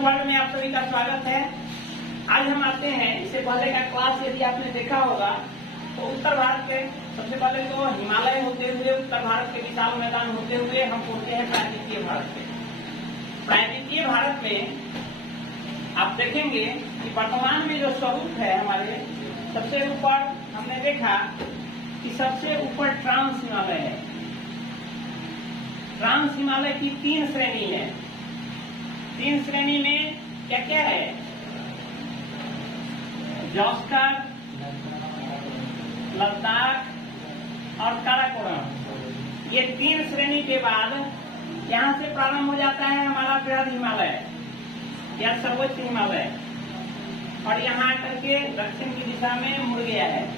World में आप सभी का स्वागत है। आज हम आते हैं, इससे पहले का क्लास यदि आपने देखा होगा तो उत्तर भारत के सबसे पहले तो हिमालय होते हुए उत्तर भारत के विशाल मैदान होते हुए हम पहुंचे हैं प्रायद्वीपीय भारत में। प्रायद्वीपीय भारत में आप देखेंगे कि वर्तमान में जो स्वरूप है हमारे सबसे ऊपर हमने देखा कि सबसे ऊपर ट्रांस हिमालय है। ट्रांस हिमालय की 3 श्रेणी है। 3 श्रेणी में क्या क्या है? जॉस्कर, लद्दाख और काराकोरम। ये 3 श्रेणी के बाद यहाँ से प्रारंभ हो जाता है हमारा बृहद हिमालय या सर्वोच्च हिमालय, और यहाँ आकर के दक्षिण की दिशा में मुड़ गया है।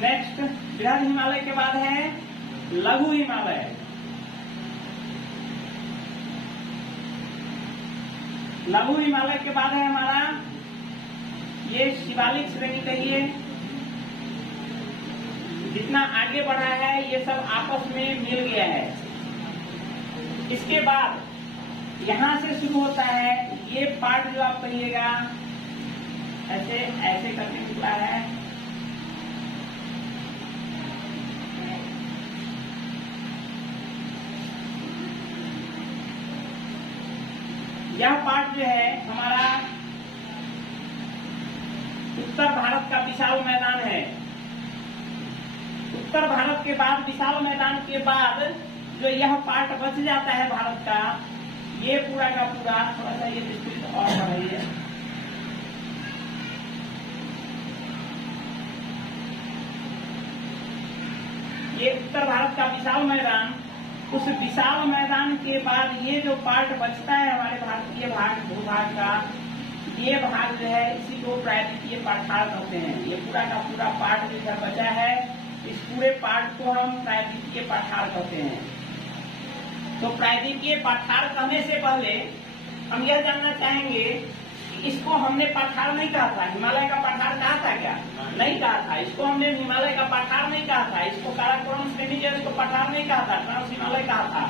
नेक्स्ट बृहद हिमालय के बाद है लघु हिमालय। लघु हिमालय के बाद है हमारा ये शिवालिक श्रेणी कहिए। जितना आगे बढ़ा है ये सब आपस में मिल गया है। इसके बाद यहां से शुरू होता है ये पार्ट जो आप कहिएगा ऐसे ऐसे करके निकला है। यह पार्ट जो है हमारा उत्तर भारत का विशाल मैदान है। उत्तर भारत के बाद विशाल मैदान के बाद जो यह पार्ट बच जाता है भारत का, ये पूरा का पूरा, थोड़ा सा ये विस्तृत और बढ़ाइए। ये उत्तर भारत का विशाल मैदान। उस विशाल मैदान के बाद ये जो पार्ट बचता है हमारे भारतीय भूभाग का, ये भाग जो है इसी को प्रायद्वीपीय पठार कहते हैं। ये पूरा का पूरा पार्ट जो बचा है, इस पूरे पार्ट को हम प्रायद्वीपीय पठार कहते हैं। तो प्रायद्वीपीय पठार कहने से पहले हम यह जानना चाहेंगे कि इसको हमने पठार नहीं कहा था। हिमालय का पठार कहा था क्या? नहीं कहा था। इसको हमने हिमालय का पठार नहीं कहा था। इसको काराकोरम श्रेणी जो इसको पठार नहीं कहा था, ट्रांस हिमालय कहा था।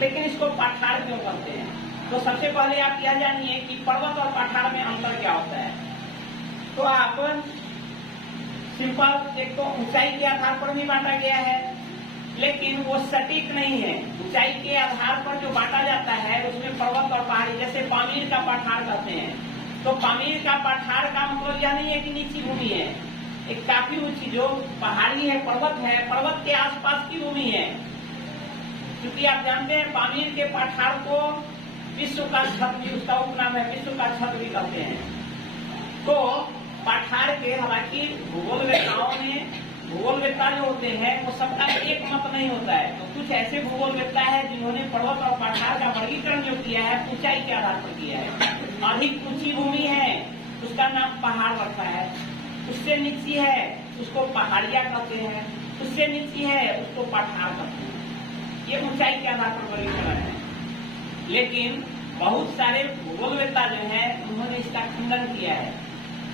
लेकिन इसको पठार क्यों कहते हैं? तो सबसे पहले आप यह जानिए कि पर्वत और पठार में अंतर क्या होता है। तो आप सिंपल एक तो ऊंचाई के आधार पर भी बांटा गया है, लेकिन वो सटीक नहीं है। ऊंचाई के आधार पर जो बांटा जाता है उसमें पर्वत और पहाड़ी, जैसे पामीर का पठार कहते हैं। तो पामीर का पठार का मतलब यह नहीं है कि नीची भूमि है, एक काफी ऊंची जो पहाड़ी है, पर्वत है, पर्वत के आसपास की भूमि है। क्योंकि आप जानते हैं पामीर के पठार को विश्व का छत भी, उसका उपनाम है, विश्व का छत भी कहते हैं। तो पठार के, हालांकि भूगोलवेत्ताओं ने, भूगोलवेत्ता जो होते हैं वो सबका एक मत नहीं होता है। तो कुछ ऐसे भूगोलवेत्ता है जिन्होंने पर्वत और पठार का वर्गीकरण जो किया है ऊंचाई के आधार पर किया है। अधिक ऊंची भूमि है उसका नाम पहाड़ रखा है, उससे नीची है उसको पहाड़िया कहते हैं, उससे नीची है उसको पठार कहते हैं। ये ऊंचाई के आधार पर वर्गीकरण है। लेकिन बहुत सारे भूगोलवेत्ता जो हैं उन्होंने इसका खंडन किया है।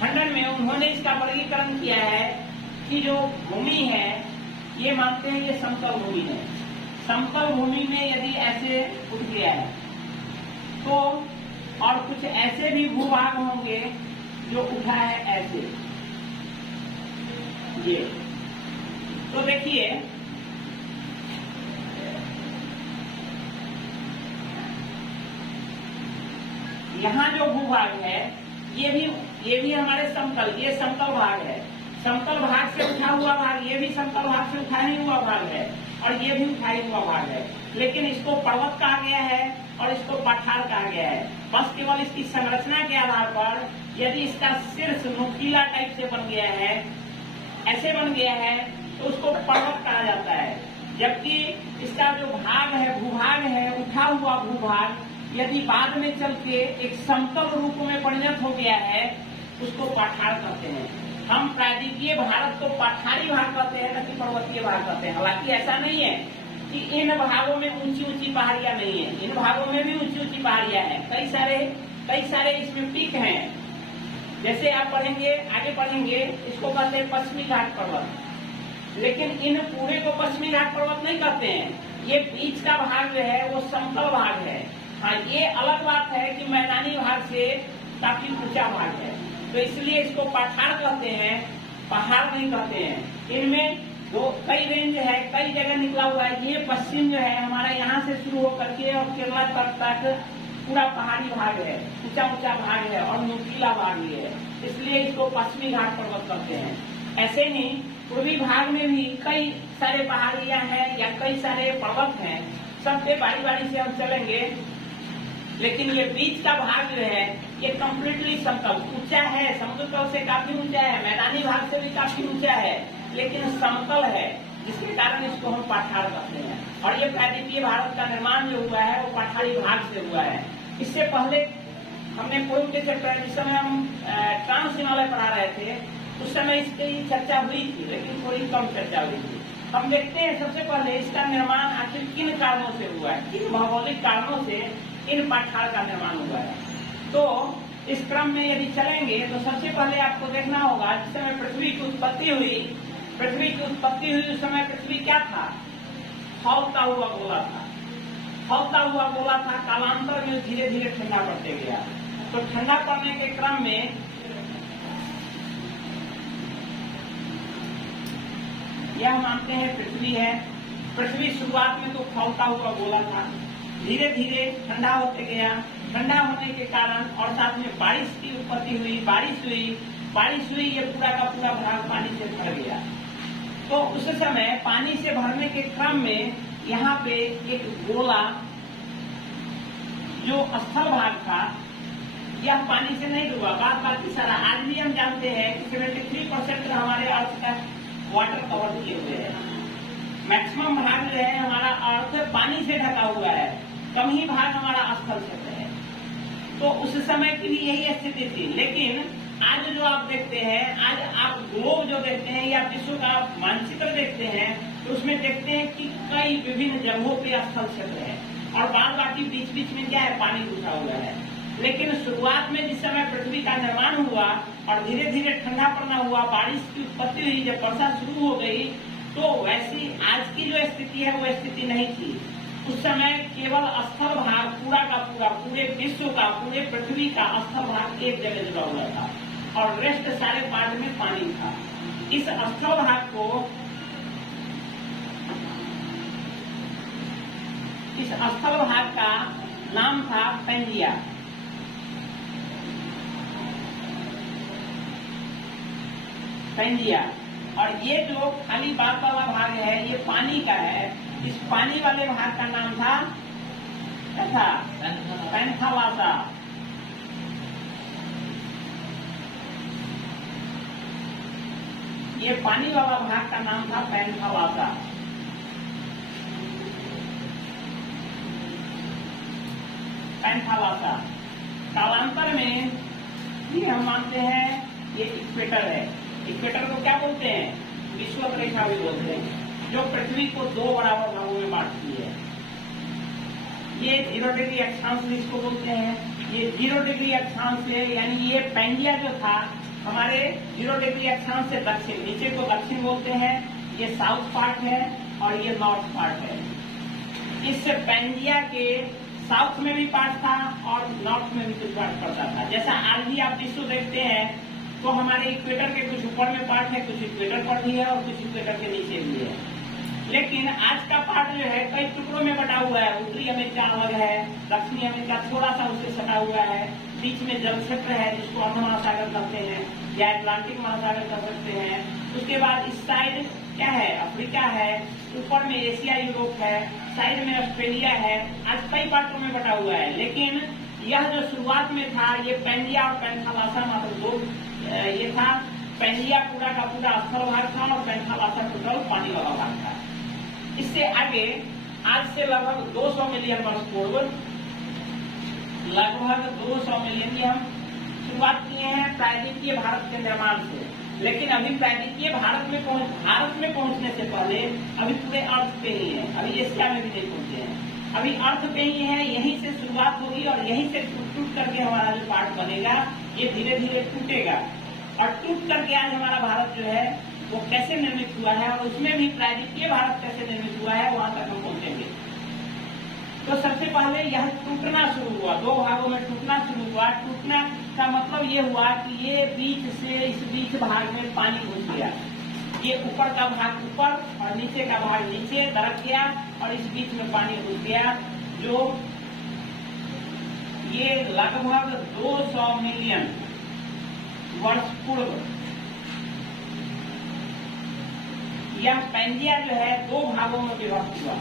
खंडन में उन्होंने इसका वर्गीकरण किया है कि जो भूमि है ये मानते हैं ये समतल भूमि है। समतल भूमि में यदि ऐसे उठ गया है तो, और कुछ ऐसे भी भूभाग होंगे जो उठा है ऐसे, ये तो देखिए यहाँ जो भूभाग है ये भी हमारे समतल, ये समतल भाग है। समतल भाग से उठा हुआ भाग, ये भी समतल भाग से उठा ही हुआ भाग है, और ये भी उठाई हुआ भाग है। लेकिन इसको पर्वत कहा गया है और इसको पठार कहा गया है। बस केवल इसकी संरचना के आधार पर, यदि इसका शीर्ष नुकीला टाइप से बन गया है, ऐसे बन गया है, तो उसको पर्वत कहा जाता है। जबकि इसका जो भाग है, भूभाग है, उठा हुआ भूभाग, यदि बाद में चल के एक समतल रूप में परिणत हो गया है उसको पठार कहते हैं। हम प्रायद्वीपीय भारत को पठारी भाग कहते हैं, न कि पर्वतीय भाग कहते हैं। हालांकि ऐसा नहीं है कि इन भागों में ऊंची ऊंची पहाड़ियां नहीं है, इन भागों में भी ऊंची ऊंची पहाड़ियां हैं। कई सारे इसमें पीक हैं। जैसे आप पढ़ेंगे, आगे पढ़ेंगे, इसको कहते हैं पश्चिमी घाट पर्वत। लेकिन इन पूरे को पश्चिमी घाट पर्वत नहीं कहते हैं। ये बीच का भाग जो है वो समतल भाग है। हाँ, ये अलग बात है कि मैदानी भाग से काफी ऊंचा भाग है, तो इसलिए इसको पठार कहते हैं, पहाड़ नहीं कहते हैं। इनमें दो कई रेंज है, कई जगह निकला हुआ है। ये पश्चिम जो है हमारा यहाँ से शुरू होकर के और केरला तक पूरा पहाड़ी भाग है, ऊंचा ऊंचा भाग है और नुकीला भाग भी है, इसलिए इसको पश्चिमी घाट पर्वत कहते हैं। ऐसे ही पूर्वी भाग में भी कई सारे पहाड़ियां हैं या कई सारे पर्वत हैं, सब पे बारी बारी से हम चलेंगे। लेकिन ये बीच का भाग जो है ये कम्प्लीटली समतल ऊंचा है, समुद्र तल से काफी ऊंचा है, मैदानी भाग से भी काफी ऊंचा है, लेकिन समतल है, जिसके कारण इसको हम पठार कहते हैं। और ये प्रायद्वीपीय भारत का निर्माण जो हुआ है वो पठारी भाग से हुआ है। इससे पहले हमने पूर्व के चैप्टर, जिस समय हम ट्रांस हिमालय पढ़ा रहे थे, उस समय इसकी चर्चा हुई थी, लेकिन थोड़ी कम चर्चा हुई थी। हम देखते हैं सबसे पहले इसका निर्माण आखिर किन कारणों से हुआ है, किन भौगोलिक कारणों से इन पठार का निर्माण हुआ है। तो इस क्रम में यदि चलेंगे तो सबसे पहले आपको देखना होगा, जिस समय पृथ्वी की उत्पत्ति हुई उस समय पृथ्वी क्या था? खौलता हुआ गोला था। खौलता हुआ गोला था, कालांतर में धीरे धीरे ठंडा पड़ते गया। तो ठंडा पड़ने के क्रम में यह मानते हैं पृथ्वी है। पृथ्वी शुरुआत में तो खौलता हुआ गोला था, धीरे धीरे ठंडा होते गया। ठंडा होने के कारण और साथ में बारिश की उत्पत्ति हुई, बारिश हुई, ये पूरा का पूरा भाग पानी से भर गया। तो उस समय पानी से भरने के क्रम में यहाँ पे एक गोला जो स्थल भाग था, यह पानी से नहीं डूबा। बाकी सारा आज भी हम जानते हैं कि 73% हमारे अर्थ का वाटर कवर किए हुए है। मैक्सिमम भाग जो है हमारा अर्थ पानी से ढका हुआ है, कम ही भाग हमारा स्थल क्षेत्र है। तो उस समय की भी यही स्थिति थी। लेकिन आज जो आप देखते हैं, आज आप ग्लोब जो देखते हैं या विश्व का मानचित्र देखते हैं, तो उसमें देखते हैं कि कई विभिन्न जगहों पे स्थल क्षेत्र है और बाद बाकी बीच बीच में क्या है, पानी घुसा हुआ है। लेकिन शुरुआत में जिस समय पृथ्वी का निर्माण हुआ और धीरे धीरे ठंडा पड़ना हुआ, बारिश की उत्पत्ति हुई, जब वर्षा शुरू हो गई, तो वैसी आज की जो स्थिति है वो स्थिति नहीं थी। उस समय केवल स्थल भाग पूरा का पूरा, पूरे विश्व का, पूरे पृथ्वी का स्थल भाग एक जगह जुड़ा हुआ था और रेस्ट सारे पार्ट में पानी था। इस स्थल भाग को, इस स्थल भाग का नाम था पेंजिया। और ये जो खाली बात वाला भाग है ये पानी का है। इस पानी वाले भाग का नाम था क्या था? पैंथावासा। ये पानी वाला भाग का नाम था पैंथावासा। कालांतर में ये हम मानते हैं ये इक्वेटर है। इक्वेटर को क्या बोलते हैं? विषुवत रेखा भी बोलते हैं, जो पृथ्वी को दो बराबर भागों में बांटती है। ये 0 डिग्री अक्षांश इसको बोलते हैं। ये 0 डिग्री अक्षांश से, यानी ये पेंजिया जो था हमारे 0 डिग्री अक्षांश से दक्षिण, नीचे को दक्षिण बोलते हैं। ये साउथ पार्ट है और ये नॉर्थ पार्ट है। इस पेंजिया के साउथ में भी पार्ट था और नॉर्थ में भी कुछ पार्ट पड़ता था। जैसा आज भी आप विश्व देखते हैं तो हमारे इक्वेटर के कुछ ऊपर में पार्ट है, कुछ इक्वेटर पर भी है और कुछ इक्वेटर के नीचे भी है। लेकिन आज का पार्ट जो है कई टुकड़ों में बटा हुआ है। उत्तरी अमेरिका अलग है, दक्षिणी अमेरिका थोड़ा सा उससे सटा हुआ है, बीच में जल क्षेत्र है जिसको अर्ध महासागर कहते हैं या अटलांटिक महासागर कह सकते हैं। उसके बाद इस साइड क्या है? अफ्रीका है, ऊपर में एशिया यूरोप है, साइड में ऑस्ट्रेलिया है। आज कई पार्टों में बटा हुआ है। लेकिन यह जो शुरुआत में था ये पेंजिया और पैंथावासा मात्र दो ये था। पेंजिया पूरा का पूरा स्थल भाग था और पैंथावासा टोटल पानी वाला भाग था। इससे आगे आज से लगभग 200 मिलियन वर्ष पूर्व, लगभग 200 मिलियन की हम शुरुआत किए हैं प्रायद्वीपीय भारत के निर्माण से। लेकिन अभी प्रायद्वीपीय भारत में पहुंचने से पहले अभी पूरे अर्थ पे ही है, अभी एशिया में भी नहीं पहुंचे हैं। अभी अर्थ पे ही है, यहीं से शुरुआत होगी और यहीं से टूट टूट करके हमारा जो पार्ट बनेगा ये धीरे धीरे टूटेगा। और टूट करके आज हमारा भारत जो है वो कैसे निर्मित हुआ है और उसमें भी प्रायद्वीपीय भारत कैसे निर्मित हुआ है, वहां तक हम पहुंचेंगे। तो सबसे पहले यह टूटना शुरू हुआ, दो भागों में टूटना शुरू हुआ। टूटना का मतलब ये हुआ कि ये बीच से इस बीच भाग में पानी घुस गया, ये ऊपर का भाग ऊपर और नीचे का भाग नीचे दरक गया और इस बीच में पानी घुस गया, जो ये लगभग 200 मिलियन वर्ष पूर्व यह पैंजिया जो है दो भागों में विभक्त हुआ।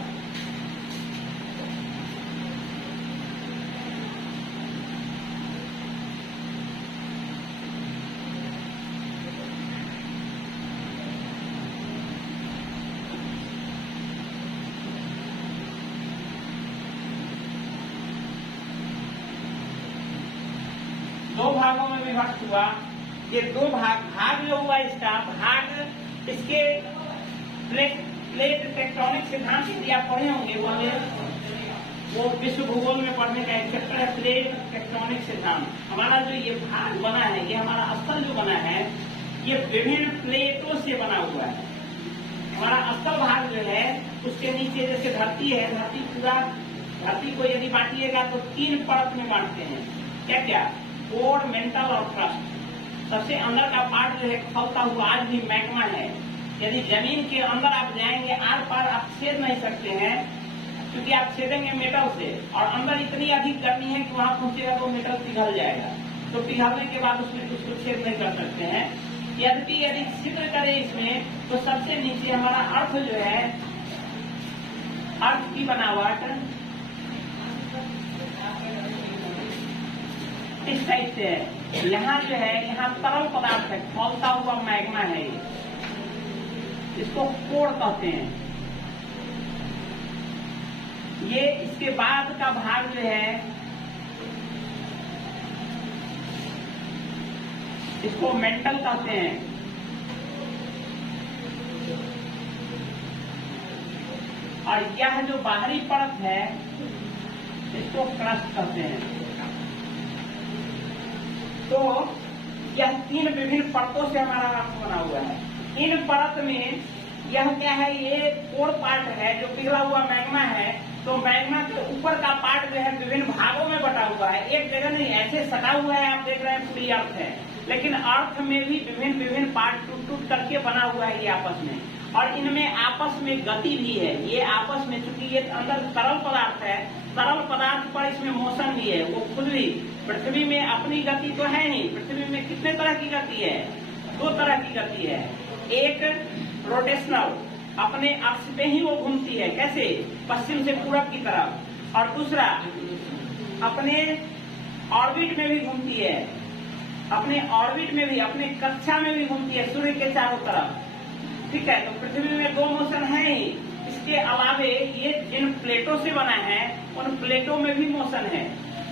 दो भागों में विभक्त हुआ। ये दो भाग जो हुआ इसका भाग, इसके प्लेट टेक्टोनिक सिद्धांत यदि आप पढ़े होंगे वो विश्व भूगोल में पढ़ने का एक चैप्टर है, प्लेट टेक्टोनिक सिद्धांत। हमारा जो ये भाग बना है, ये हमारा स्थल जो बना है, ये विभिन्न प्लेटों से बना हुआ है। हमारा स्थल भाग जो है उसके नीचे जैसे धरती है, धरती को यदि बांटिएगा तो 3 परत में बांटते हैं। क्या क्या? कोर, मेंटल और क्रस्ट। सबसे अंदर का पार्ट जो है खौलता हुआ आज भी मैग्मा है। यदि जमीन के अंदर आप जाएंगे आर पार आप छेद नहीं सकते हैं, क्योंकि आप छेदेंगे मेटल से और अंदर इतनी अधिक गर्मी है कि वहां पहुंचेगा तो मेटल पिघल जाएगा। तो पिघलने के बाद उसमें कुछ छेद नहीं कर सकते हैं। यदि छिद्र करे इसमें तो सबसे नीचे हमारा अर्थ जो है, अर्थ की बनावट इस टाइप से है। यहाँ जो है, यहाँ तरल पदार्थ है, खौलता हुआ मैग्मा है, इसको कोर कहते हैं। ये इसके बाद का भाग जो है इसको मेंटल कहते हैं। और यह जो बाहरी परत है इसको क्रस्ट कहते हैं। तो यह 3 विभिन्न परतों से हमारा राष्ट्र बना हुआ है। इन परत में यह क्या है, ये कोर पार्ट है जो पिघला हुआ मैग्मा है। तो मैग्मा के ऊपर का पार्ट जो है विभिन्न भागों में बटा हुआ है, एक जगह नहीं, ऐसे सटा हुआ है। आप देख रहे हैं पूरी अर्थ है, लेकिन अर्थ में भी विभिन्न पार्ट टूट टूट करके बना हुआ है ये आपस में। और इनमें आपस में गति भी है। ये आपस में, चूंकि ये अंदर तरल पदार्थ है, तरल पदार्थ पर इसमें मोशन भी है, वो खुद भी। पृथ्वी में अपनी गति तो है नहीं। पृथ्वी में कितने तरह की गति है? 2 तरह की गति है। एक रोटेशनल, अपने अक्ष पे ही वो घूमती है, कैसे? पश्चिम से पूरब की तरफ। और दूसरा अपने ऑर्बिट में भी घूमती है, अपने ऑर्बिट में भी, अपने कक्षा में भी घूमती है, सूर्य के चारों तरफ। ठीक है, तो पृथ्वी में 2 मोशन है ही। इसके अलावे ये जिन प्लेटों से बना है उन प्लेटों में भी मोशन है।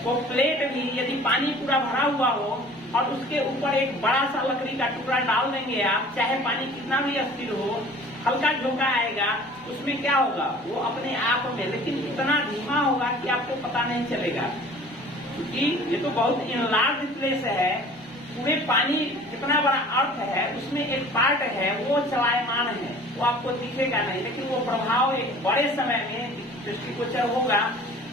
वो प्लेट भी यदि पानी पूरा भरा हुआ हो और उसके ऊपर एक बड़ा सा लकड़ी का टुकड़ा डाल देंगे आप, चाहे पानी कितना भी अस्थिर हो, हल्का झोंका आएगा, उसमें क्या होगा? वो अपने आप में, लेकिन इतना धीमा होगा कि आपको पता नहीं चलेगा, क्योंकि ये तो बहुत इनलार्ज प्लेस है। पूरे पानी कितना बड़ा अर्थ है, उसमें एक पार्ट है वो चलायमान है, वो आपको दिखेगा नहीं, लेकिन वो प्रभाव एक बड़े समय में दृष्टिगोचर होगा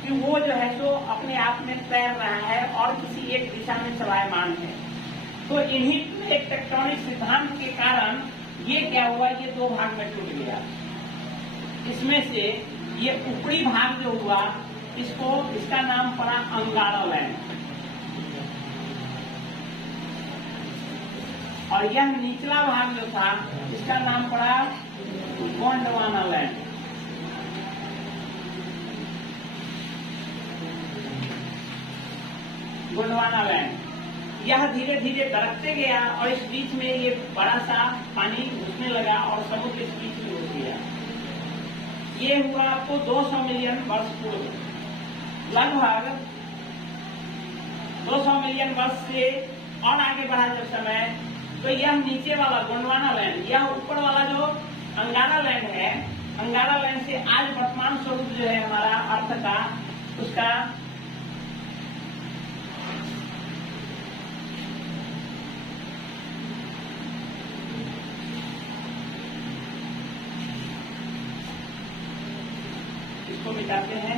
कि वो जो है सो अपने आप में तैर रहा है और किसी एक दिशा में चलायमान है। तो इन्हीं प्लेट टेक्टोनिक सिद्धांत के कारण ये क्या हुआ, ये 2 भाग में टूट गया। इसमें से ये ऊपरी भाग जो हुआ, इसका नाम पड़ा अंगारा लैंड, और यह निचला भाग जो था इसका नाम पड़ा गोंडवाना लैंड। गोंडवाना लैंड यह धीरे धीरे दरकते गया और इस बीच में ये बड़ा सा पानी घुसने लगा और समुद्र इस बीच में घुस गया। ये हुआ आपको 200 मिलियन वर्ष पूर्व, लगभग 200 मिलियन वर्ष से और आगे बढ़ा जब समय, तो यह नीचे वाला गोंडवाना लैंड, यह ऊपर वाला जो अंगारा लैंड है, अंगारा लैंड से आज वर्तमान स्वरूप जो है हमारा अर्थ का, उसका इसको मिटाते हैं।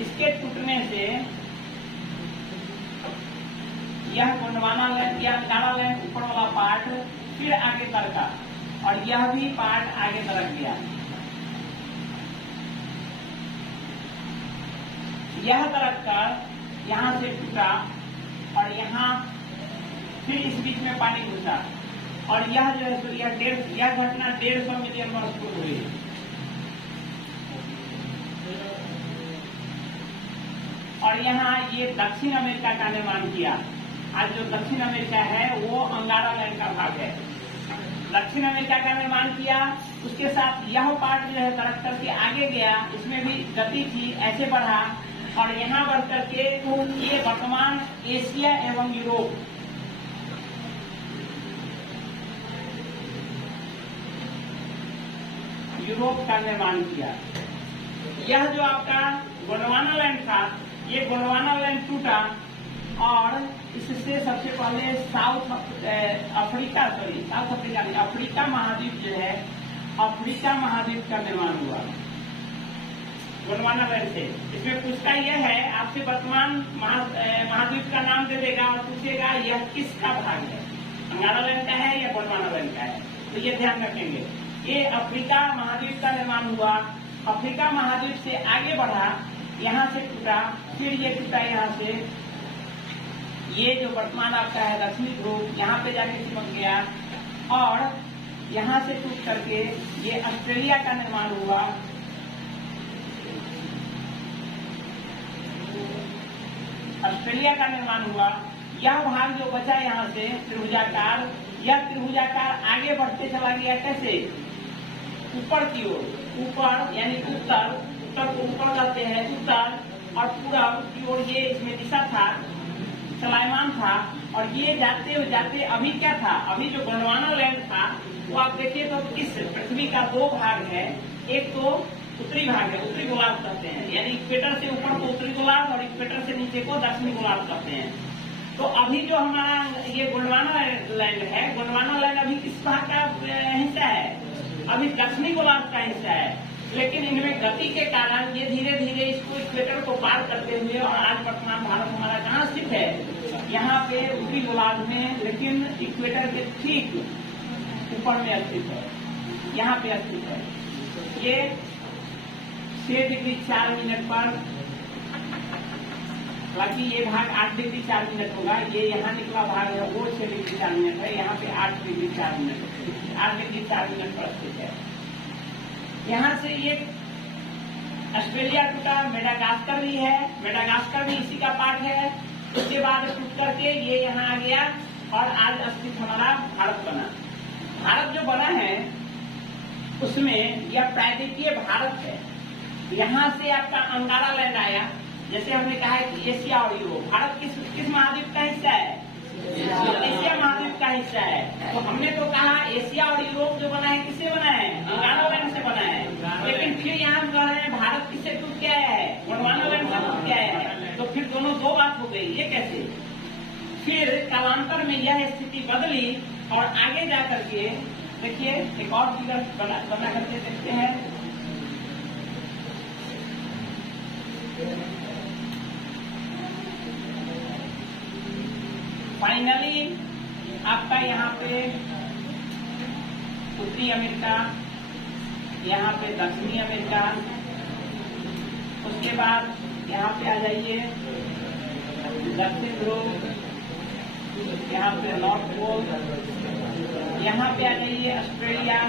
इसके टूटने से यह गोंडवाना लैंड या अंगारा लैंड ऊपर वाला पार्ट फिर आगे तरका और यह भी पार्ट आगे तरक गया। यह तरक कर यहां से टूटा और यहाँ फिर इस बीच में पानी घुसा और यह जो है यह घटना 150 मिलियन वर्ष पूर्व हुई। और यहाँ ये दक्षिण अमेरिका का निर्माण किया। आज जो दक्षिण अमेरिका है वो अंगारा लैंड का भाग है। दक्षिण अमेरिका का निर्माण किया, उसके साथ यह पार्ट जो है तरक करके आगे गया, इसमें भी गति थी, ऐसे बढ़ा और यहाँ बढ़ करके ये वर्तमान एशिया एवं यूरोप का निर्माण किया। यह जो आपका गोंडवाना लैंड था, ये गोंडवाना लैंड टूटा और इससे सबसे पहले अफ्रीका महाद्वीप जो है, अफ्रीका महाद्वीप का निर्माण हुआ गोंडवाना लैंड से। इसमें पूछता यह है आपसे, वर्तमान महाद्वीप का नाम दे देगा और पूछेगा यह किसका भाग है, अंगारा लैंड का है या गोंडवाना लैंड का है। तो ये ध्यान रखेंगे। ये अफ्रीका महाद्वीप का निर्माण हुआ, अफ्रीका महाद्वीप से आगे बढ़ा, यहाँ से टूटा, फिर ये टूटा यहाँ से, ये जो वर्तमान आपका है दक्षिणी ध्रुव, यहाँ पे जाके चिपक गया और यहाँ से टूट करके ये ऑस्ट्रेलिया का निर्माण हुआ। ऑस्ट्रेलिया का निर्माण हुआ। यह भाग जो बचा यहाँ से त्रिभुजाकार, यह त्रिभुजाकार आगे बढ़ते चला गया। कैसे? ऊपर की ओर, ऊपर यानी उत्तर, उत्तर को ऊपर जाते हैं उत्तर, और पूरब की ओर ये इसमें दिशा था, चलायमान था। और ये जाते जाते अभी क्या था, अभी जो गोंडवाना लैंड था वो आप देखिए तो इस पृथ्वी का दो भाग है। एक तो उत्तरी भाग है, उत्तरी गोलार्ध कहते हैं, यानी इक्वेटर से ऊपर को उत्तरी गोलार्ध और इक्वेटर से नीचे को दक्षिणी गोलार्ध कहते हैं। तो अभी जो हमारा ये गोंडवाना लैंड है, गोंडवाना लैंड अभी किस भाग का हिस्सा है? अभी दक्षिणी गोलार्ध का हिस्सा है। लेकिन इनमें गति के कारण ये धीरे धीरे इसको इक्वेटर को पार करते हुए और आज वर्तमान भारत हमारा कहाँ स्थित है? यहाँ पे उत्तरी गोलार्ध में, लेकिन इक्वेटर के ठीक ऊपर में स्थित है, यहाँ पे स्थित है। ये 6 डिग्री 4 मिनट पर, बाकी ये भाग 8 डिग्री 4 मिनट होगा। ये यहाँ निकला भाग है वो 6 डिग्री 4 मिनट है, यहाँ पे 8 डिग्री 4 मिनट, 8 डिग्री 4 मिनट पर स्थित है। यहाँ से ये ऑस्ट्रेलिया टूटा, मेडागास्कर भी है, मेडागास्कर भी इसी का पार्ट है। उसके बाद टूट करके ये यहाँ आ गया और आज अस्तित्व हमारा भारत बना। भारत जो बना है उसमें यह प्रायद्वीपीय भारत है। यहाँ से आपका अंगारा लैंड आया, जैसे हमने कहा है कि एशिया और यूरोप। भारत किस महाद्वीप का हिस्सा है? एशिया महाद्वीप का हिस्सा है। तो हमने तो कहा एशिया और यूरोप जो बना है किससे बना है? अंगारा लैंड से बना है। लेकिन फिर यहाँ हम कह रहे हैं भारत किससे टूट के आया है? गोंडवाना लैंड से टूट के आया है। तो फिर दोनों दो बात हो गई। ये कैसे? फिर कालांतर में यह स्थिति bदली और आगे जा करके देखिए एक और फिगर बना करके देखते हैं। फाइनली आपका यहाँ पे उत्तरी अमेरिका, यहाँ पे दक्षिणी अमेरिका, उसके बाद यहाँ पे आ जाइए दक्षिण ध्रुव, यहाँ पे नॉर्थ पोल, यहाँ पे आ जाइए ऑस्ट्रेलिया,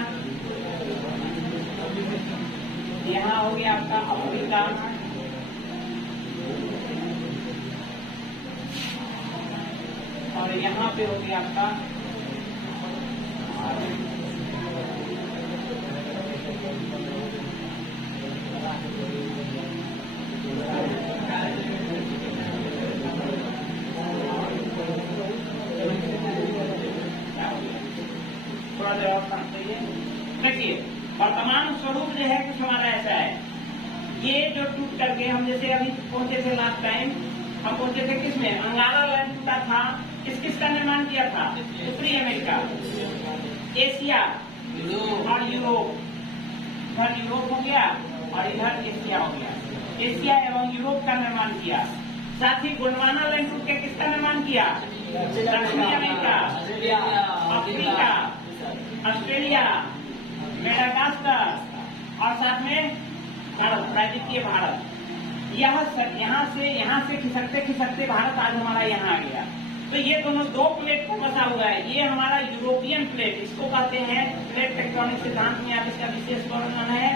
यहाँ हो गया आपका अफ्रीका, और यहाँ पे हो गया आपका वर्तमान स्वरूप जो है कुछ हमारा ऐसा है, ये जो टूट करके हम जैसे अभी पहुंचे थे लास्ट टाइम, हम पहुंचे थे किसमें, अंगारा लैंड टूटा था, किसका निर्माण किया था, उत्तरी अमेरिका, एशिया और यूरोप। इधर यूरोप हो गया और इधर एशिया हो गया। एशिया एवं यूरोप का निर्माण किया। साथ ही गोंडवाना लैंड टूट के किसका निर्माण किया, दक्षिणी अमेरिका, अफ्रीका, ऑस्ट्रेलिया, मेडागास्कर और साथ में भारत, प्रायद्वीपीय भारत। यहाँ से खिसकते खिसकते भारत आज हमारा यहाँ आ गया। तो ये दोनों दो प्लेट को बसा हुआ है। ये हमारा यूरोपियन प्लेट, इसको कहते हैं प्लेट टेक्टोनिक सिद्धांत में आप इसका विशेष वर्णन है।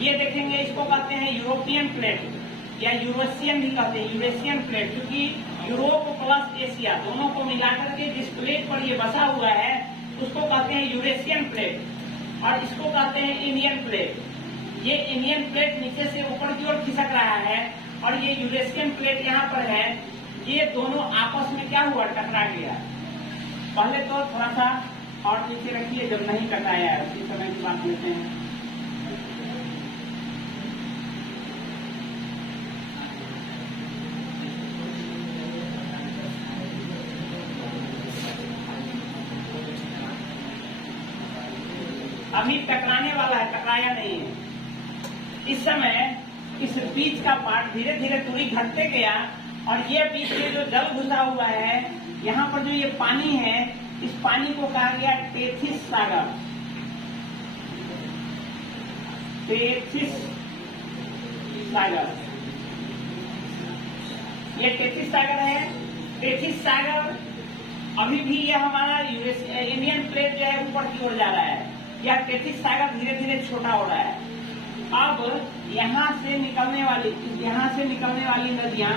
ये देखेंगे, इसको कहते हैं यूरोपियन प्लेट या यूरेशियन भी कहते हैं, यूरेशियन प्लेट, क्योंकि यूरोप प्लस एशिया दोनों को मिलाकर के जिस प्लेट पर ये बसा हुआ है उसको कहते हैं यूरेशियन प्लेट और इसको कहते हैं इंडियन प्लेट। ये इंडियन प्लेट नीचे से ऊपर की ओर खिसक रहा है और ये यूरेशियन प्लेट यहाँ पर है। ये दोनों आपस में क्या हुआ, टकरा गया। पहले तो थोड़ा सा और नीचे रखिए, जब नहीं टकराया है उसी समय की बात लेते हैं। अभी टकराने वाला है, टकराया नहीं है। इस समय इस बीच का पार्ट धीरे धीरे दूरी घटते गया और ये बीच में जो जल घुसा हुआ है, यहाँ पर जो ये पानी है, इस पानी को कहा गया टेथिस सागर। टेथिस सागर, ये टेथिस सागर है। टेथिस सागर अभी भी ये हमारा इंडियन प्लेट जो है ऊपर की ओर जा रहा है। यह टेथिस सागर धीरे धीरे छोटा हो रहा है। अब यहाँ से निकलने वाली नदियां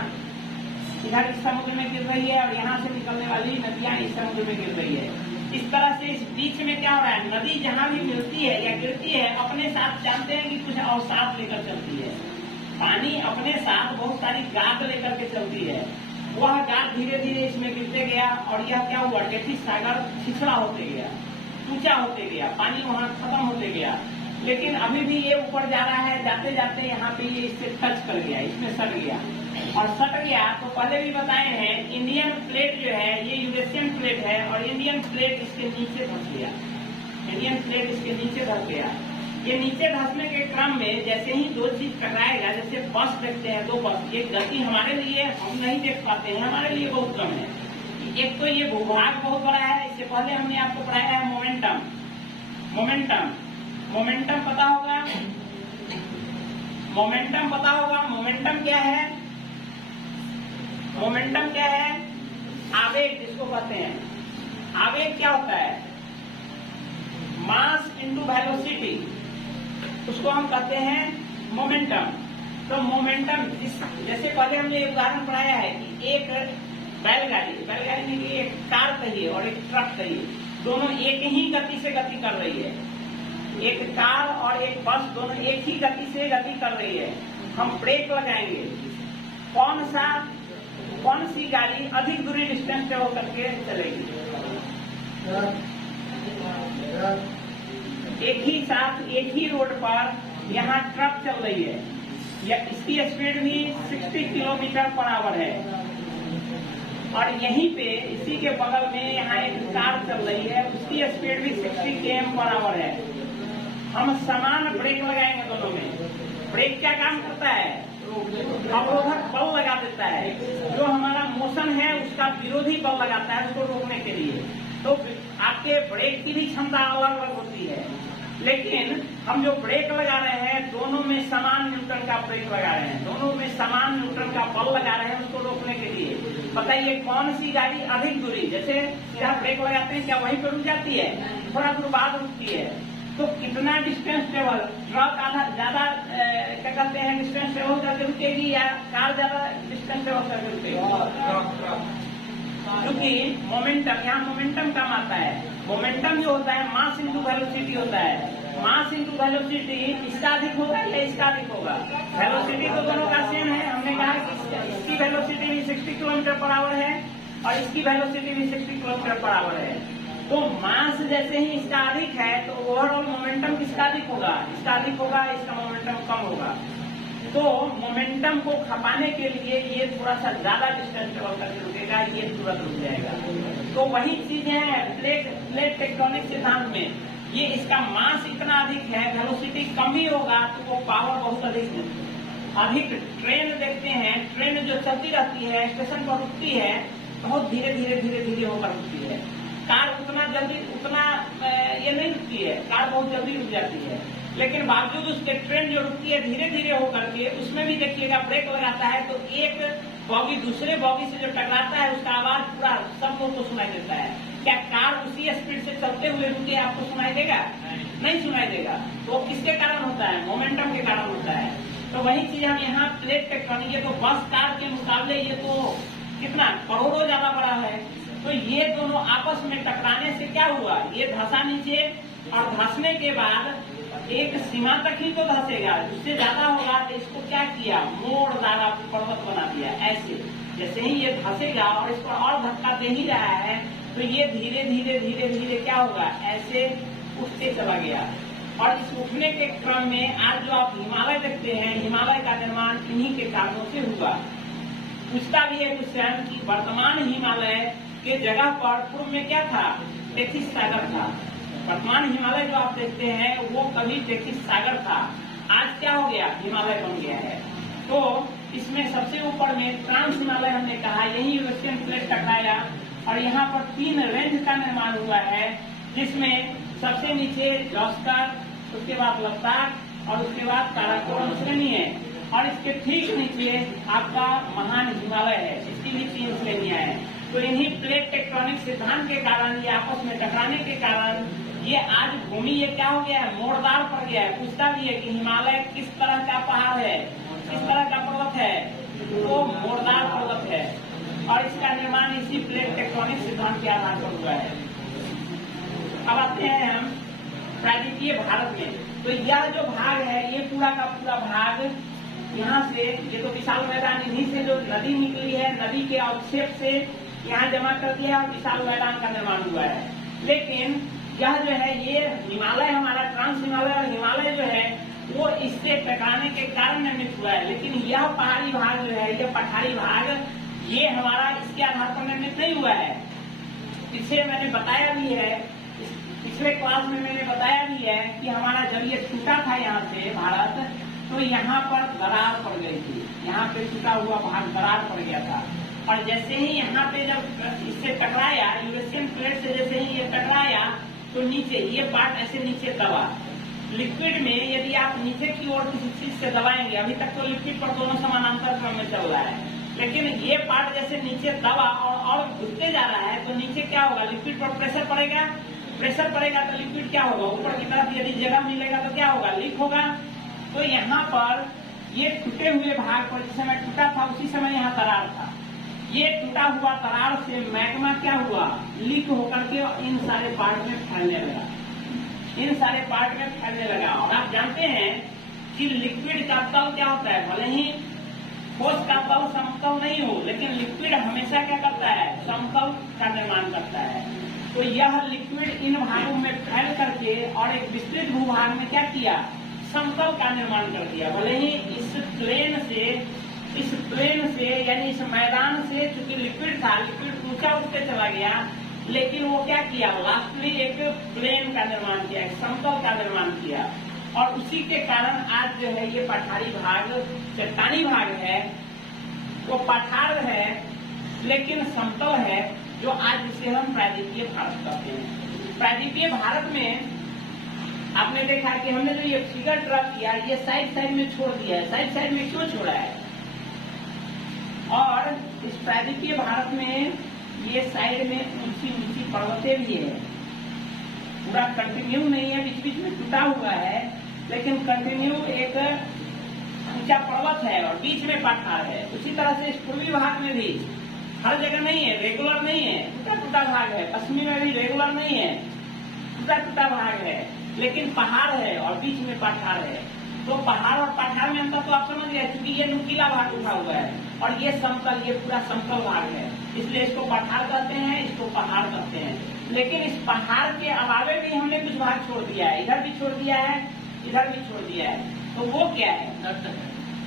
इधर इस समुद्र में गिर रही है और यहाँ से निकलने वाली नदियां इस समुद्र में गिर रही है। इस तरह से इस बीच में क्या हो रहा है, नदी जहाँ भी मिलती है या गिरती है अपने साथ जानते हैं कि कुछ अवसाद लेकर चलती है। पानी अपने साथ बहुत सारी गाद लेकर के चलती है। वह गाद धीरे धीरे इसमें गिरते गया और यह क्या हुआ, टेथिस सागर छिछड़ा होते गया, ऊंचा होते गया, पानी वहाँ खत्म होते गया। लेकिन अभी भी ये ऊपर जा रहा है, जाते जाते यहाँ पे ये इससे टच कर गया, इसमें सट गया और सट गया। तो पहले भी बताए हैं, इंडियन प्लेट जो है ये यूरेशियन प्लेट है और इंडियन प्लेट इसके नीचे धंस गया। इंडियन प्लेट इसके नीचे धंस गया। ये नीचे धंसने के क्रम में जैसे ही दो चीज टकराएगा, जैसे बस देखते हैं, दो बस, ये गति हमारे लिए हम नहीं देख पाते हैं, हमारे लिए बहुत कम है। एक तो ये भूभाग बहुत बड़ा है। इससे पहले हमने आपको पढ़ाया है मोमेंटम। मोमेंटम पता होगा, मोमेंटम क्या है, मोमेंटम क्या है, आवेग जिसको कहते हैं। आवेग क्या होता है, मास इंटू वेलोसिटी, उसको हम कहते हैं मोमेंटम। तो मोमेंटम जैसे पहले हमने उदाहरण पढ़ाया है कि एक बैलगाड़ी नहीं, एक कार कहिए और एक ट्रक कहिए, दोनों एक ही गति से गति कर रही है। एक कार और एक बस दोनों एक ही गति से गति कर रही है। हम ब्रेक लगाएंगे, कौन सी गाड़ी अधिक दूरी डिस्टेंस पे होकर के चलेगी। एक ही साथ एक ही रोड पर यहाँ ट्रक चल रही है, या इसकी स्पीड भी 60 किलोमीटर पर आवर है और यहीं पे इसी के बगल में यहाँ एक कार चल रही है, उसकी स्पीड भी 60 km पर आवर है। हम समान ब्रेक लगाएंगे दोनों में। ब्रेक क्या काम करता है, अवरोधक बल लगा देता है, जो हमारा मोशन है उसका विरोधी बल लगाता है उसको रोकने के लिए। तो आपके ब्रेक की भी क्षमता अलग अलग होती है, लेकिन हम जो ब्रेक लगा रहे हैं दोनों में समान न्यूटन का ब्रेक लगा रहे हैं, दोनों में समान न्यूटन का बल लगा रहे हैं उसको रोकने के लिए। बताइए कौन सी गाड़ी अधिक दूरी, जैसे सीधा ब्रेक लगाते हैं क्या वहीं पर रुक जाती है, थोड़ा दूर बाद रुकती है। तो कितना डिस्टेंस ट्रेवल, ट्रक आधा ज्यादा क्या कहते हैं डिस्टेंस ट्रेवल करके रुकेगी या कार ज्यादा डिस्टेंस ट्रेवल करके रुकेगी। क्योंकि मोमेंटम, यहाँ मोमेंटम काम आता है। मोमेंटम जो होता है मास इंटू वेलोसिटी होता है। मास इंटू वेलोसिटी इसका अधिक होगा या इसका अधिक होगा। वेलोसिटी तो दोनों का सेम है। हमने कहा कि इसकी वेलोसिटी भी 60 किलोमीटर पर आवर है और इसकी वेलोसिटी भी 60 किलोमीटर पर आवर है। तो मास जैसे ही इसका अधिक है तो ओवरऑल मोमेंटम किसका अधिक होगा, इसका अधिक होगा, इसका मोमेंटम कम होगा। तो मोमेंटम को खपाने के लिए ये थोड़ा सा ज्यादा डिस्टेंस ट्रेवल करके रुकेगा, ये तुरंत रुक जाएगा। तो वही चीज है प्लेट टेक्टोनिक सिद्धांत में, ये इसका मास इतना अधिक है, वेलोसिटी कम ही होगा तो वो पावर बहुत अधिक। ट्रेन देखते हैं, ट्रेन जो चलती रहती है स्टेशन पर रुकती है, बहुत धीरे धीरे धीरे धीरे होकर रुकती है। कार उतना ये नहीं रुकती है, कार बहुत जल्दी रुक जाती है, लेकिन बावजूद उसके ट्रेन जो रुकती है धीरे धीरे होकर के, उसमें भी देखिएगा ब्रेक लगाता है तो एक बॉगी दूसरे बॉगी से जो टकराता है उसका आवाज पूरा सब लोग को सुनाई देता है। क्या कार उसी स्पीड से चलते हुए रुके आपको सुनाई देगा? नहीं सुनाई देगा। तो किसके कारण होता है? मोमेंटम के कारण होता है। तो वही चीज हम यहाँ प्लेट टेक्टोनिक, ये तो बस कार के मुकाबले ये तो कितना करोड़ों ज्यादा बड़ा है। तो ये दोनों आपस में टकराने से क्या हुआ, ये धंसा नीचे, और धंसने के बाद एक सीमा तक ही तो धंसेगा, उससे ज्यादा होगा तो इसको क्या किया, मोड़ डाला, पर्वत बना दिया। ऐसे जैसे ही ये धंसेगा और इसको और धक्का दे ही रहा है तो ये धीरे धीरे धीरे धीरे क्या होगा, ऐसे उठते चला गया। और इस उठने के क्रम में आज जो आप हिमालय देखते हैं, हिमालय का निर्माण इन्हीं के कारणों से हुआ। पूछता भी है क्वेश्चन कि वर्तमान हिमालय के जगह पर पूर्व में क्या था? टेथिस सागर था। वर्तमान हिमालय जो आप देखते हैं वो कभी टेथिस सागर था, आज क्या हो गया, हिमालय बन गया है। तो इसमें सबसे ऊपर में ट्रांस हिमालय हमने कहा, यही यूरेशियन प्लेट टकराया और यहाँ पर 3 रेंज का निर्माण हुआ है, जिसमें सबसे नीचे जॉस्कर, उसके बाद लद्दाख और उसके बाद काराकोरम श्रेणी है, और इसके ठीक नीचे आपका महान हिमालय है, इसकी भी 3 श्रेणियां हैं। तो इन्हीं प्लेट टेक्टोनिक सिद्धांत के कारण, ये आपस में टकराने के कारण ये आज भूमि ये क्या हो गया है, मोड़दार पड़ गया है। पूछता भी है कि हिमालय किस तरह का पहाड़ है, किस तरह का पर्वत है, तो मोड़दार पर्वत है, और इसका निर्माण इसी प्लेट टेक्टोनिक सिद्धांत के आधार पर हुआ है। अब आते हैं हम प्रायद्वीपीय भारत में। तो यह जो भाग है, ये पूरा का पूरा भाग यहाँ से, ये तो विशाल मैदान, इन्हीं से जो नदी निकली है, नदी के अवक्षेप से यहाँ जमा कर दिया और विशाल मैदान का निर्माण हुआ है। लेकिन यह जो है, ये हिमालय हमारा ट्रांस हिमालय और हिमालय जो है वो इससे टकराने के कारण निर्मित हुआ है। लेकिन यह पहाड़ी भाग जो है, ये पठारी भाग, ये हमारा इसके आधार पर निर्मित नहीं हुआ है। पीछे मैंने बताया भी है, पिछले क्लास में मैंने बताया भी है कि हमारा जब ये टूटा था यहाँ से भारत, तो यहाँ पर दरार पड़ गई थी, यहाँ पे टूटा हुआ भाग दरार पड़ गया था। और जैसे ही यहाँ पे जब इससे टकराया, यूरेशियन प्लेट से जैसे ही ये टकराया, तो नीचे ये पार्ट ऐसे नीचे दबा। लिक्विड में यदि आप नीचे की ओर किसी चीज से दबाएंगे, अभी तक तो लिक्विड पर दोनों समानांतर क्रम में चल रहा है, लेकिन ये पार्ट जैसे नीचे दबा और घुसते जा रहा है, तो नीचे क्या होगा, लिक्विड पर प्रेशर पड़ेगा, प्रेशर पड़ेगा तो लिक्विड क्या होगा, ऊपर की तरफ यदि जगह मिलेगा तो क्या होगा, लीक होगा। तो यहाँ पर ये टूटे हुए भाग पर जिस समय टूटा था उसी समय यहाँ दरार था। ये टूटा हुआ दरार से मैग्मा क्या हुआ, लीक होकर के इन सारे पार्ट में फैलने लगा, इन सारे पार्ट में फैलने लगा। और आप जानते हैं कि लिक्विड का तल क्या होता है, भले ही ठोस का तल समतल नहीं हो, लेकिन लिक्विड हमेशा क्या करता है, समतल का निर्माण करता है। तो यह लिक्विड इन भागों में फैल करके और एक विस्तृत भूभाग में क्या किया, समतल का निर्माण कर दिया। भले ही इस प्लेन से यानी इस मैदान से, चूंकि लिक्विड था, लिक्विड ऊंचा उठते चला गया, लेकिन वो क्या किया, लास्ट में एक प्लेन का निर्माण किया, एक समतल का निर्माण किया। और उसी के कारण आज जो है ये पठारी भाग, चट्टानी भाग है, वो पठार है लेकिन समतल है, जो आज जिसे हम प्रायद्वीपीय भारत कहते हैं। प्रायद्वीपीय भारत में आपने देखा कि हमने जो ये फिगर ड्रा किया, ये साइड साइड में छोड़ दिया है। साइड साइड में क्यों छोड़ा है? और इस प्रायद्वीपीय भारत में ये साइड में ऊंची ऊंची पर्वतें भी है, पूरा कंटिन्यू नहीं है, बीच बीच में टूटा हुआ है, लेकिन कंटिन्यू एक ऊंचा पर्वत है और बीच में पठार है। उसी तरह से इस पूर्वी भाग में भी हर जगह नहीं है, रेगुलर नहीं है, टूटा टूटा भाग है। पश्चिमी में भी रेगुलर नहीं है, टूटा टूटा भाग है, लेकिन पहाड़ है और बीच में पठार है। तो पहाड़ और पठार में अंतर तो आप समझ गए, क्योंकि ये नुकीला भाग उठा हुआ है और ये समतल, ये पूरा समतल भाग है, इसलिए इसको पठार कहते हैं, इसको पहाड़ कहते हैं। लेकिन इस पहाड़ के अलावे भी हमने कुछ भाग छोड़ दिया है, इधर भी छोड़ दिया है, इधर भी छोड़ दिया है। तो वो क्या है?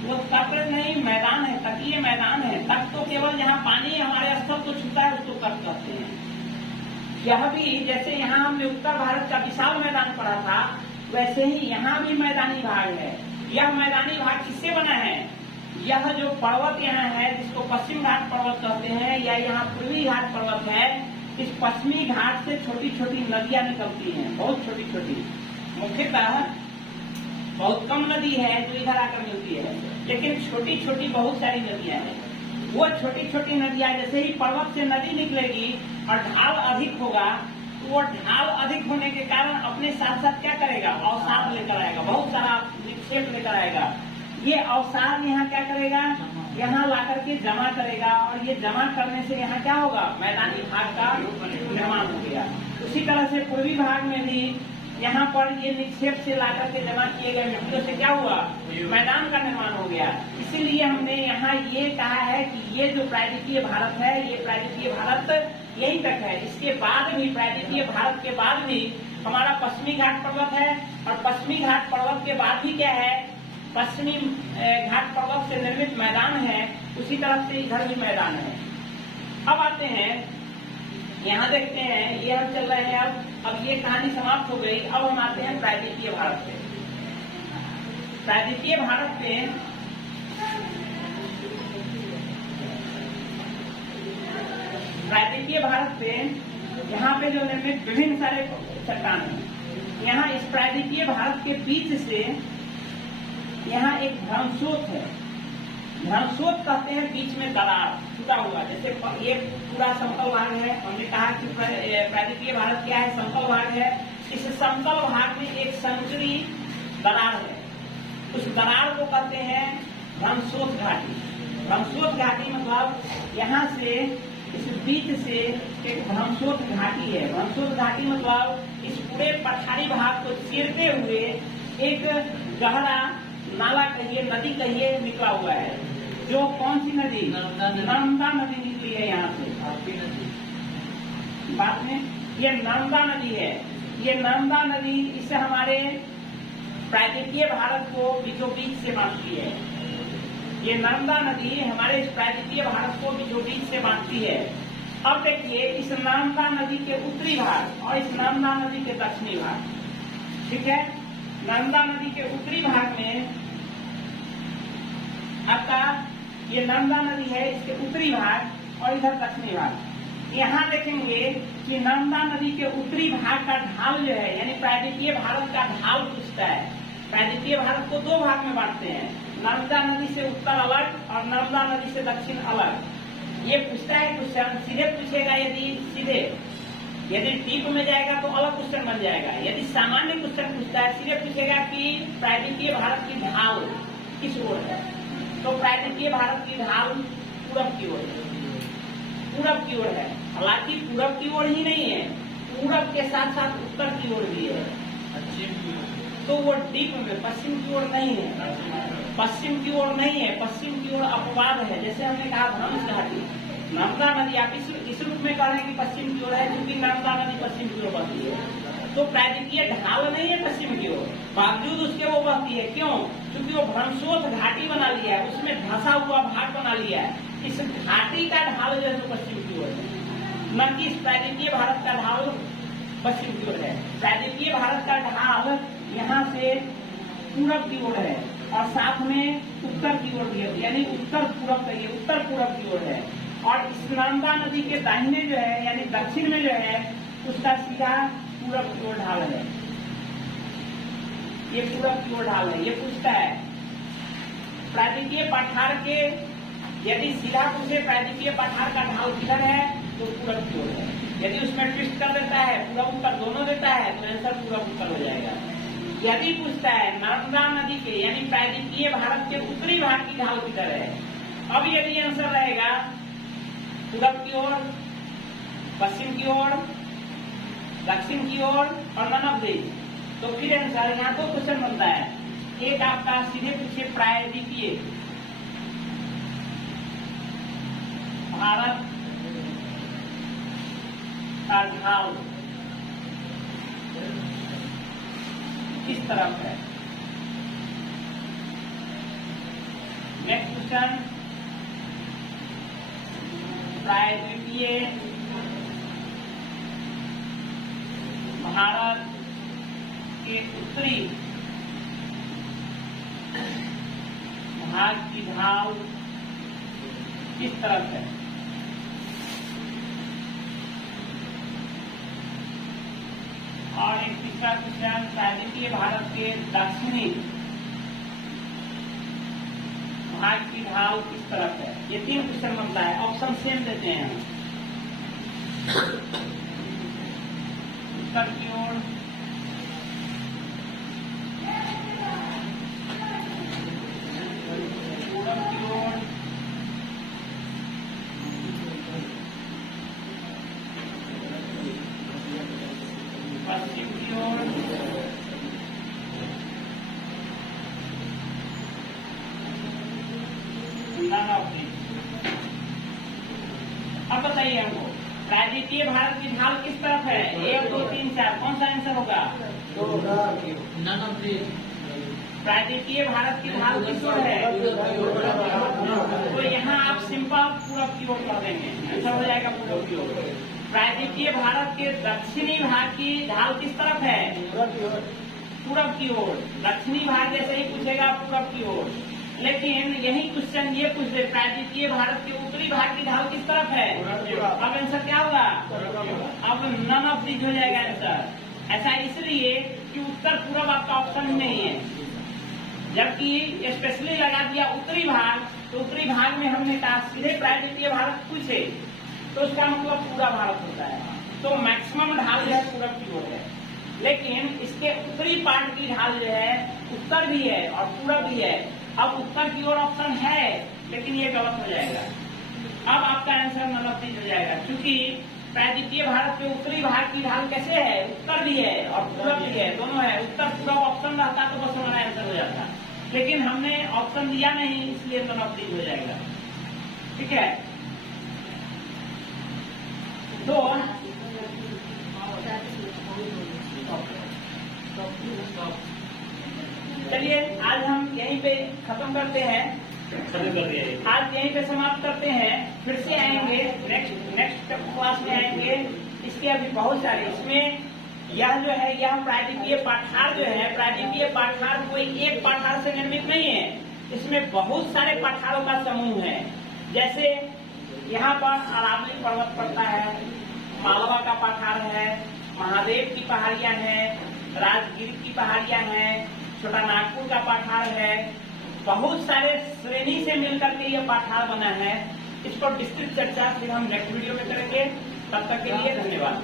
वो तट नहीं, मैदान है, तटीय मैदान है। तट तो केवल जहाँ पानी हमारे स्थल को छूता है उसको तट कहते हैं। यह भी जैसे यहाँ हमने उत्तर भारत का विशाल मैदान पढ़ा था, वैसे ही यहाँ भी मैदानी भाग है। यह मैदानी भाग किससे बना है? यह जो पर्वत यहाँ है, जिसको पश्चिम घाट पर्वत कहते हैं, या यहाँ पूर्वी घाट पर्वत है, इस पश्चिमी घाट से छोटी छोटी नदियां निकलती हैं, बहुत छोटी छोटी। मुख्यतः बहुत कम नदी है जो इधर आकर मिलती है, लेकिन छोटी छोटी बहुत सारी नदियां हैं। वो छोटी छोटी नदियां, जैसे ही पर्वत से नदी निकलेगी और ढाल अधिक होगा, तो वो ढाल अधिक होने के कारण अपने साथ साथ क्या करेगा? अवसाद लेकर आएगा, बहुत सारा निक्षेप लेकर आएगा। ये अवसाद यहाँ क्या करेगा? यहाँ ला करके जमा करेगा, और ये जमा करने से यहाँ क्या होगा? मैदानी भाग का निर्माण हो गया। उसी तरह से पूर्वी भाग में भी यहाँ पर ये निक्षेप से ला करके जमा किए गए मिट्टियों से क्या हुआ? मैदान का निर्माण हो गया। इसीलिए हमने यहाँ ये कहा है कि ये जो प्रायद्वीपीय भारत है, ये प्रायद्वीपीय भारत यहीं तक है। इसके बाद भी, प्रायद्वीपीय भारत के बाद भी हमारा पश्चिमी घाट पर्वत है, और पश्चिमी घाट पर्वत के बाद भी क्या है? पश्चिमी घाट पर्वत से निर्मित मैदान है, उसी तरफ से इधर भी मैदान है। अब आते हैं, यहाँ देखते हैं, ये हम चल रहे हैं। अब ये कहानी समाप्त हो गई। अब हम आते हैं प्रायद्वीपीय भारत पे। प्रायद्वीपीय भारत पे यहाँ पे जो निर्मित विभिन्न सारे चट्टान है। यहाँ इस प्रायद्वीपीय भारत के बीच से यहाँ एक भ्रमस्रोत है। भ्रमस्रोत कहते हैं बीच में दरार छुटा हुआ। जैसे ये पूरा समतल भाग है, हमने कहा कि प्रायद्वीपीय भारत क्या है? समतल भाग है। इस समतल भाग में एक संकरी दरार है, उस दरार को कहते हैं भ्रमस्रोत घाटी। भ्रमस्रोत घाटी मतलब यहाँ से इस बीच से एक भ्रमस्रोत घाटी है। भ्रमस्रोत घाटी मतलब इस पूरे पठारी भाग को चीरते हुए एक गहरा नाला कहिए, नदी कहिए, निकला हुआ है। जो कौन सी नदी? नर्मदा नदी निकली है यहाँ से। बाद में ये नर्मदा नदी है। ये नर्मदा नदी इसे हमारे प्रायद्वीपीय भारत को बीचों बीच से बांटती है। ये नर्मदा नदी हमारे इस प्रायद्वीपीय भारत को बीचों बीच से बांटती है। अब देखिए, इस नर्मदा नदी के उत्तरी भाग और इस नर्मदा नदी के दक्षिणी भाग, ठीक है? नर्मदा नदी के उत्तरी भाग में आपका ये नर्मदा नदी है, इसके उत्तरी भाग और इधर दक्षिणी भाग। यहाँ देखेंगे कि नर्मदा नदी के उत्तरी भाग का ढाल जो है, यानी प्रायद्वीपीय भारत का ढाल पूछता है। प्रायद्वीपीय भारत को दो भाग में बांटते हैं, नर्मदा नदी से उत्तर अलग और नर्मदा नदी से दक्षिण अलग। ये पूछता है क्वेश्चन, सीधे पूछेगा यदि डीप में जाएगा तो अलग क्वेश्चन बन जाएगा। यदि सामान्य क्वेश्चन पूछता है, सीधे पूछेगा कि प्रायद्वीपीय भारत की ढाल किस ओर है, तो प्रायद्वीपीय भारत की ढाल पूरब की ओर है। पूरब की ओर है, हालांकि पूरब की ओर ही नहीं है, पूरब के साथ साथ उत्तर की ओर भी है। तो वो डीप में पश्चिम की ओर नहीं है, पश्चिम की ओर नहीं है, पश्चिम की ओर अपवाद है। जैसे हमने कहा भ्रंश घाटी, नर्मदा नदी आप इस रूप में कह रहे हैं कि पश्चिम की ओर है, क्योंकि नर्मदा नदी पश्चिम की ओर बहती है। तो प्रायद्वीपीय ढाल नहीं है पश्चिम की ओर, बावजूद उसके वो बहती है। क्यों? क्योंकि वो भ्रमस्रोत घाटी बना लिया है, उसमें धंसा हुआ भाग बना लिया है। इस घाटी का ढाल जो है तो पश्चिम की ओर है, न कि इस प्रायद्वीपीय भारत का ढाल पश्चिम की ओर है। प्रायद्वीपीय भारत का ढाल यहाँ से पूरब की ओर है और साथ में उत्तर की ओर भी है, यानी उत्तर पूरब कहिए, उत्तर पूरब की ओर है। और इस नर्मदा नदी के दाहिने जो है, यानी दक्षिण में जो है, उसका सीधा पूरब की ओर ढाल है। ये पूरब की ओर ढाल है। ये पूछता है प्रायद्वीपीय पठार के, यदि सीधा पूछे प्रायद्वीपीय पठार का ढाल किधर है, तो पूरब की ओर है। यदि उसमें ट्विस्ट कर देता है, पूरब उत्तर दोनों देता है, तो आंसर पूरब उत्तर हो जाएगा। यदि पूछता है नर्मदा नदी के, यानी प्रायद्वीपीय भारत के उत्तरी भाग की ढाल किधर है, अब यदि आंसर रहेगा पूरब की ओर, पश्चिम की ओर, दक्षिण की ओर और नॉन ऑफ दिस, तो फिर आंसर यहाँ तो क्वेश्चन बनता है एक आपका सीधे पीछे प्रायद्वीपीय भारत का ढाल किस तरफ है? नेक्स्ट क्वेश्चन, प्रायद्वीपीय भारत के उत्तरी भाग की ढाल किस तरफ है? और एक तीसरा क्वेश्चन, प्रायद्वीपीय भारत के दक्षिणी भाग की ढाल किस तरफ है? ये 3 क्वेश्चन बनता है, ऑप्शन सेम देते हैं हम। उत्तर की ओर, पूरब की ओर, पश्चिम की ओर, अब बताइए हमको, प्रायद्वीपीय भारत की ढाल किस तरफ है? 1, 2, 3, 4, कौन सा आंसर होगा? प्रायद्वीपीय भारत की ढाल किस ओर है? तो यहाँ आप सिंपल पूरब की ओर कर देंगे, आंसर हो जाएगा पूरब की ओर। प्रायद्वीपीय भारत के दक्षिणी भाग की ढाल किस तरफ है? पूरब की ओर। दक्षिणी भाग जैसे ही पूछेगा पूरब की ओर, लेकिन यही क्वेश्चन ये पूछ दे, प्रायद्वीपीय भारत के उत्तरी भाग की ढाल किस तरफ है? अब आंसर क्या होगा? अब नन ऑफ दिस हो जाएगा आंसर। ऐसा इसलिए कि उत्तर पूरब आपका ऑप्शन ही नहीं है, जबकि स्पेशली लगा दिया उत्तरी भाग, तो उत्तरी भाग में हमने कहा सीधे प्रायद्वीपीय भारत पूछे तो उसका मतलब पूरा भारत होता है, तो मैक्सिमम ढाल जो है पूरब की ओर है। लेकिन इसके उत्तरी पार्ट की ढाल जो है उत्तर भी है और पूरब भी है। अब उत्तर की ओर ऑप्शन है, लेकिन ये गलत हो जाएगा। अब आपका आंसर नलब्धीज हो जाएगा, क्योंकि प्रायद्वीपीय भारत के उत्तरी भाग की ढाल कैसे है? उत्तर भी है और पूरब भी है, दोनों है। उत्तर पूरब ऑप्शन रहता तो बस हमारा आंसर हो जाता, लेकिन हमने ऑप्शन दिया नहीं, इसलिए नलब्धीज हो जाएगा। ठीक है, तो चलिए आज हम यहीं पे खत्म करते हैं, आज यहीं पे समाप्त करते हैं। फिर से आएंगे नेक्स्ट क्लास में आएंगे। इसके अभी बहुत सारे, इसमें यह जो है यह प्रायद्वीपीय पाठार जो है, प्रायद्वीपीय पाठार कोई एक पाठार से निर्मित नहीं है, इसमें बहुत सारे पाठारों का समूह है। जैसे यहाँ पर अरावली पर्वत पड़ता है, मालवा का पाठार है, महादेव की पहाड़ियां हैं, राजगीर की पहाड़ियां हैं, छोटा नागपुर का पाठार है। बहुत सारे श्रेणी से मिलकर के यह पाठार बना है। इस पर विस्तृत चर्चा फिर हम नेक्स्ट वीडियो में करेंगे। तब तक के लिए धन्यवाद।